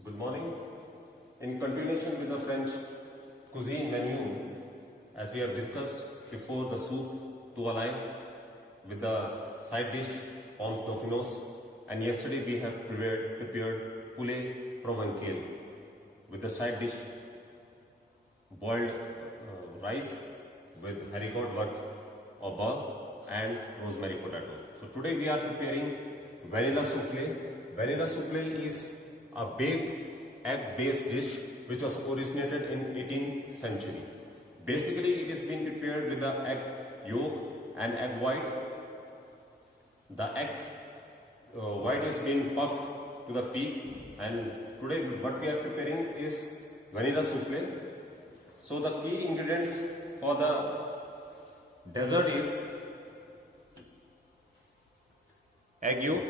So good morning. In continuation with the French cuisine menu, as we have discussed before, the soup tualain with the side dish pommes dauphinoise, and yesterday we have prepared poulet provençal with the side dish boiled rice with haricot vert or beurre and rosemary potato. So today we are preparing vanilla souffle. Vanilla souffle is a baked egg-based dish which was originated in 18th century. Basically, it is being prepared with the egg yolk and egg white. The egg white is being puffed to the peak, and today what we are preparing is vanilla souffle. So the key ingredients for the dessert is egg yolk,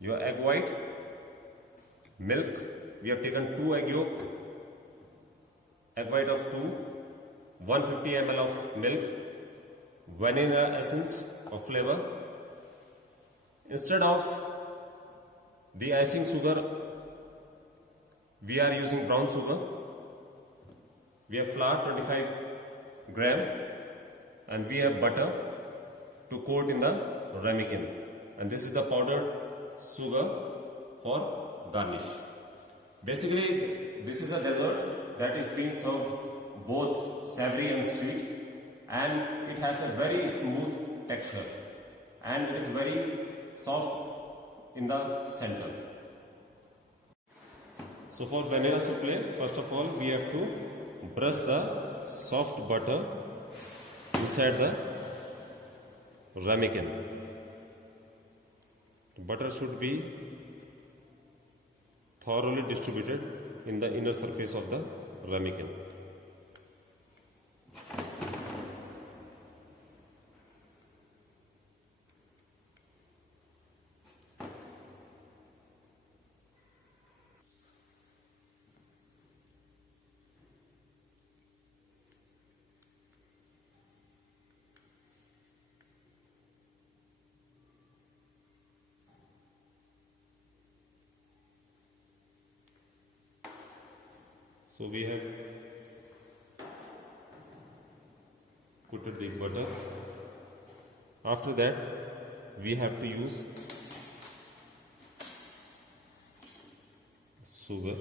your egg white, milk. We have taken 2 egg yolk, egg white of 2, 150 ml of milk, vanilla essence of flavor. Instead of the icing sugar, we are using brown sugar. We have flour 25 gram, and we have butter to coat in the ramekin, and this is the powdered sugar for garnish. Basically, this is a dessert that is being served both savory and sweet, and it has a very smooth texture and it is very soft in the center. So for vanilla souffle, first of all we have to brush the soft butter inside the ramekin. Butter should be thoroughly distributed in the inner surface of the ramekin. So we have coated the butter. After that, we have to use sugar.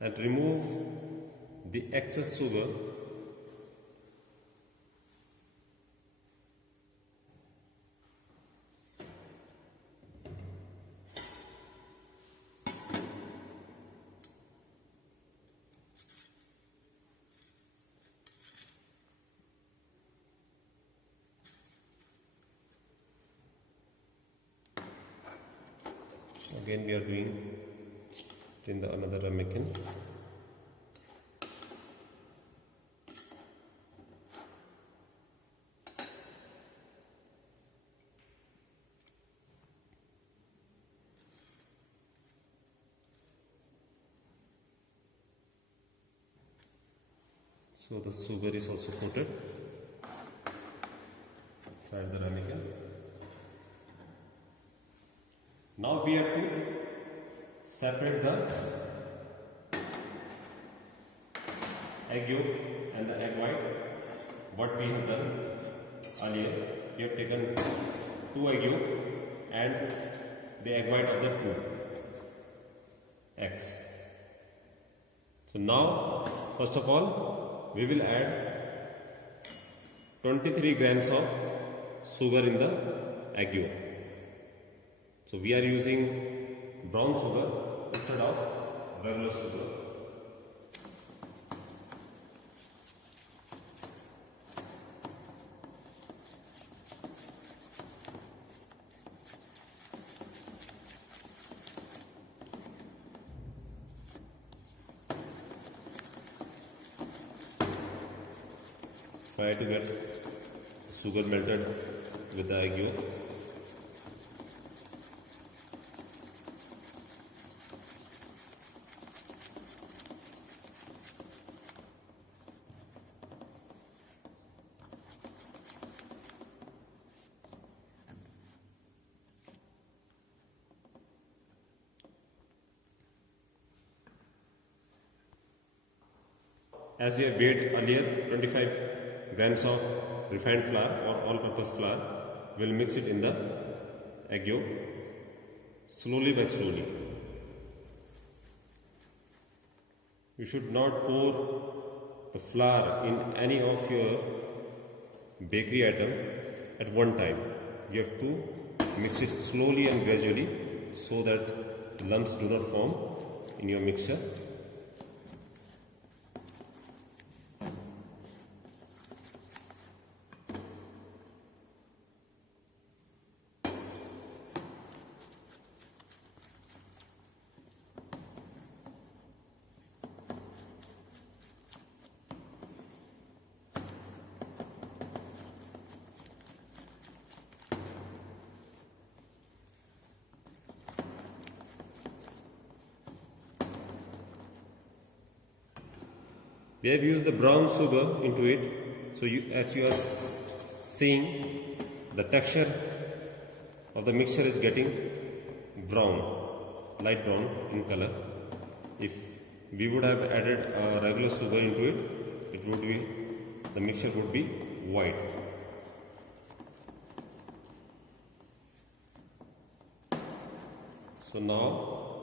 And remove the excess sugar . Again we are doing it in the another ramekin. So the sugar is also coated inside the ramekin. Now we have to separate the egg yolk and the egg white. What we have done earlier, we have taken 2 egg yolk and the egg white of the 2 eggs. So now, first of all, we will add 23 grams of sugar in the egg yolk. So we are using brown sugar instead of regular sugar. Try to get sugar melted with the egg yolk. As we have weighed earlier, 25 grams of refined flour or all-purpose flour. We'll mix it in the egg yolk slowly by slowly. You should not pour the flour in any of your bakery item at one time. You have to mix it slowly and gradually so that lumps do not form in your mixture. We have used the brown sugar into it, so as you are seeing, the texture of the mixture is getting brown, light brown in color. If we would have added regular sugar into it, the mixture would be white. So now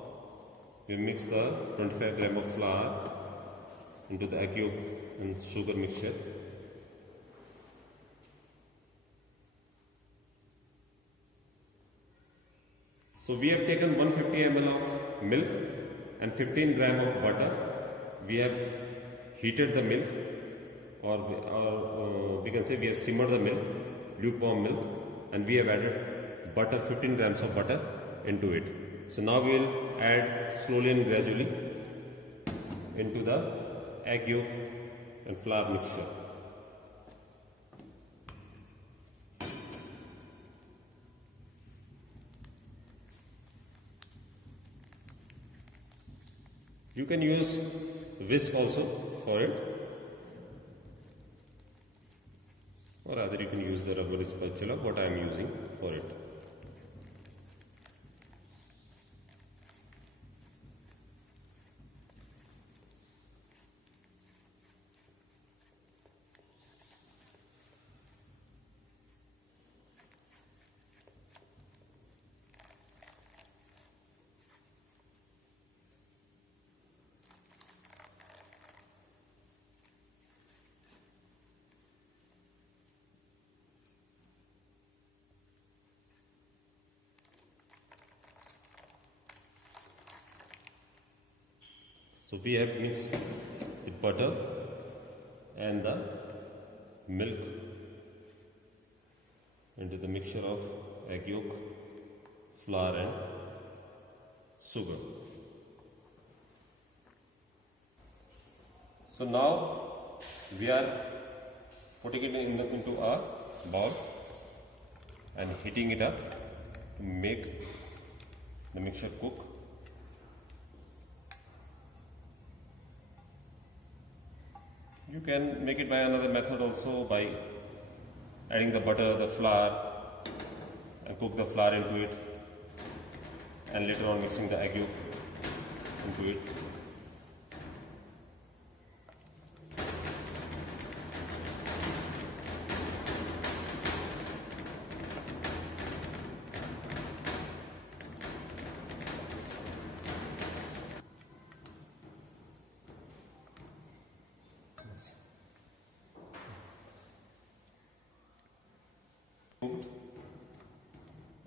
we mix the 25 gram of flour into the egg yolk and sugar mixture. So we have taken 150 ml of milk and 15 gram of butter. We have heated the milk, or we can say we have simmered the milk, lukewarm milk, and we have added butter, 15 grams of butter into it. So now we will add slowly and gradually into the egg yolk and flour mixture. You can use whisk also for it, or rather you can use the rubber spatula, what I am using for it. So we have mixed the butter and the milk into the mixture of egg yolk, flour and sugar. So now we are putting it into a bowl and heating it up to make the mixture cook. You can make it by another method also, by adding the butter, the flour, and cook the flour into it, and later on mixing the egg yolk into it.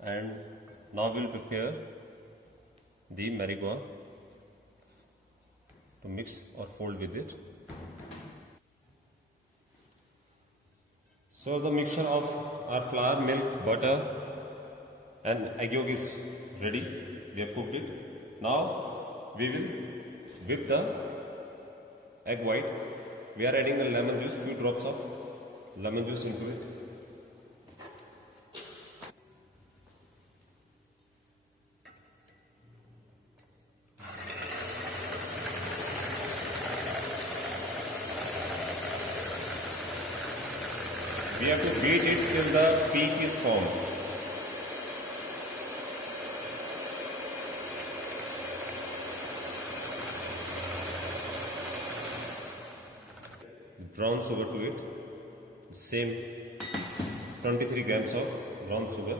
And now we'll prepare the marigold to mix or fold with it. So the mixture of our flour, milk, butter and egg yolk is ready. We have cooked it. Now we will whip the egg white. We are adding a lemon juice, few drops of lemon juice into it. We have to beat it till the peak is formed. brown sugar to it. Same 23 grams of brown sugar.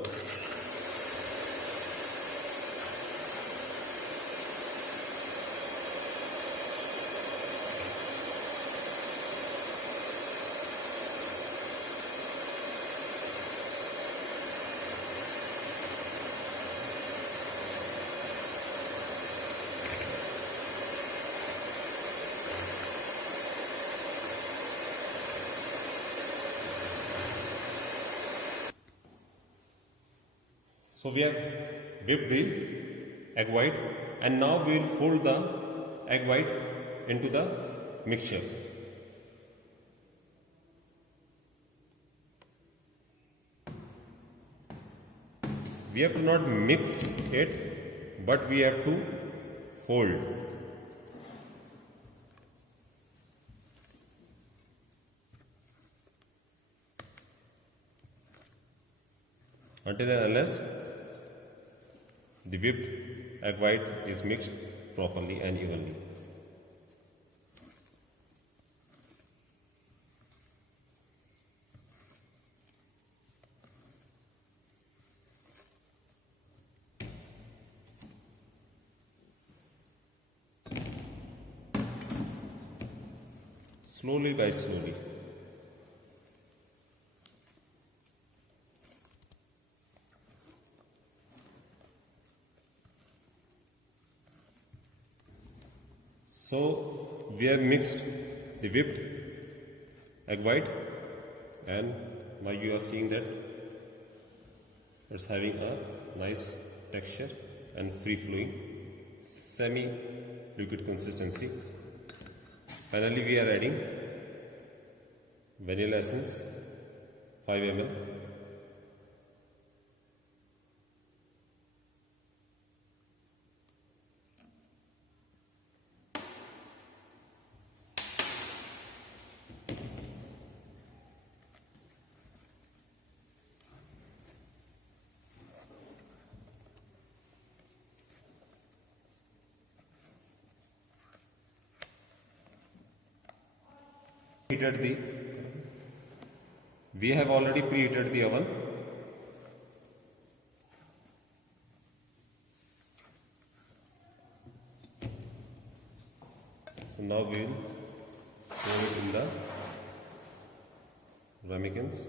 So we have whipped the egg white, and now we will fold the egg white into the mixture. We have to not mix it, but we have to fold. Until and unless the whipped egg white is mixed properly and evenly. Slowly by slowly. So we have mixed the whipped egg white, and now you are seeing that it's having a nice texture and free flowing semi liquid consistency. Finally we are adding vanilla essence 5 ml. We have already preheated the oven. So now we will pour it in the ramekins.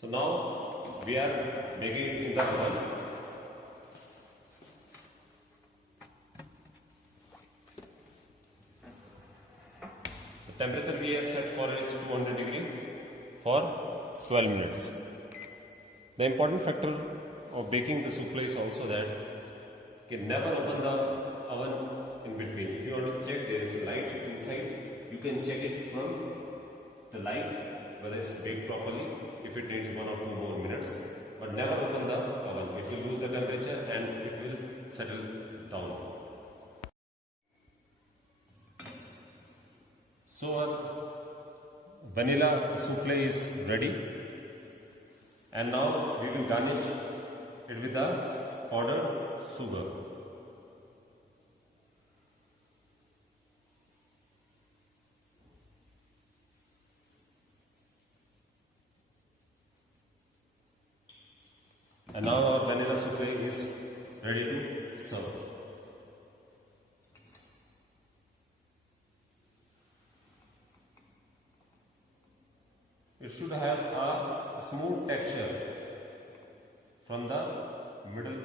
So now we are making it in the oven. The temperature we have set for is 200 degree for 12 minutes. The important factor of baking the souffle is also that you can never open the oven in between. If you want to check there is light inside, you can check it from the light whether it's baked properly, if it needs 1 or 2 more minutes, but never open the oven. It will lose the temperature and it will settle down. So our vanilla souffle is ready, and now we will garnish it with the powdered sugar. And now our vanilla souffle is ready to serve. It should have a smooth texture from the middle